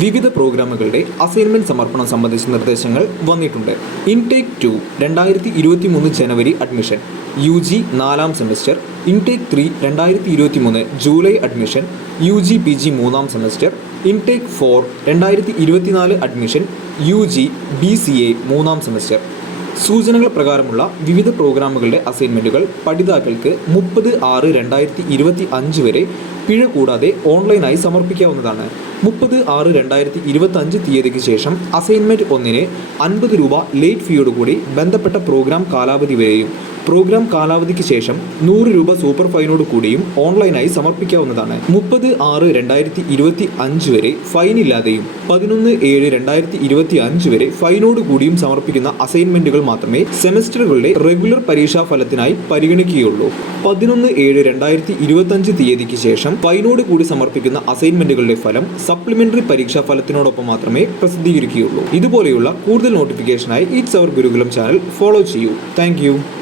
വിവിധ പ്രോഗ്രാമുകളുടെ അസൈൻമെന്റ് സമർപ്പണം സംബന്ധിച്ച നിർദ്ദേശങ്ങൾ വന്നിട്ടുണ്ട്. ഇൻടേക്ക് 2 2023 ജനുവരി അഡ്മിഷൻ UG 4ാം സെമസ്റ്റർ. ഇൻടേക്ക് 3 2023 ജൂലൈ അഡ്മിഷൻ UG PG 3ാം semester. Intake 4 2024 admission UG BCA 3ാം സെമസ്റ്റർ. സൂചനകൾ പ്രകാരമുള്ള വിവിധ പ്രോഗ്രാമുകളുടെ അസൈൻമെൻറ്റുകൾ പഠിതാക്കൾക്ക് 30/6/2025 വരെ പിഴ കൂടാതെ ഓൺലൈനായി സമർപ്പിക്കാവുന്നതാണ്. 30/6/2025 തീയതിക്ക് ശേഷം അസൈൻമെൻറ്റ് 1-ന് 50 രൂപ ലേറ്റ് ഫീയോടുകൂടി ബന്ധപ്പെട്ട പ്രോഗ്രാം കാലാവധി വരെയും പ്രോഗ്രാം കാലാവധിക്ക് ശേഷം 100 രൂപ സൂപ്പർ ഫൈനോട് കൂടിയും ഓൺലൈനായി സമർപ്പിക്കാവുന്നതാണ്. 30/6/2025 വരെ ഫൈനില്ലാതെയും 11/7/2025 വരെ ഫൈനോട് കൂടിയും സമർപ്പിക്കുന്ന അസൈൻമെൻറ്റുകൾ മാത്രമേ സെമസ്റ്ററുകളുടെ റെഗുലർ പരീക്ഷാ ഫലത്തിനായി പരിഗണിക്കുകയുള്ളൂ. 11/7/2025 തീയതിക്ക് ശേഷം ഫൈനോട് കൂടി സമർപ്പിക്കുന്ന അസൈൻമെൻറ്റുകളുടെ ഫലം സപ്ലിമെന്ററി പരീക്ഷാ ഫലത്തിനോടൊപ്പം മാത്രമേ പ്രസിദ്ധീകരിക്കുകയുള്ളൂ. ഇതുപോലെയുള്ള കൂടുതൽ നോട്ടിഫിക്കേഷനായി it's our Gurukulam channel follow ചെയ്യൂ. താങ്ക്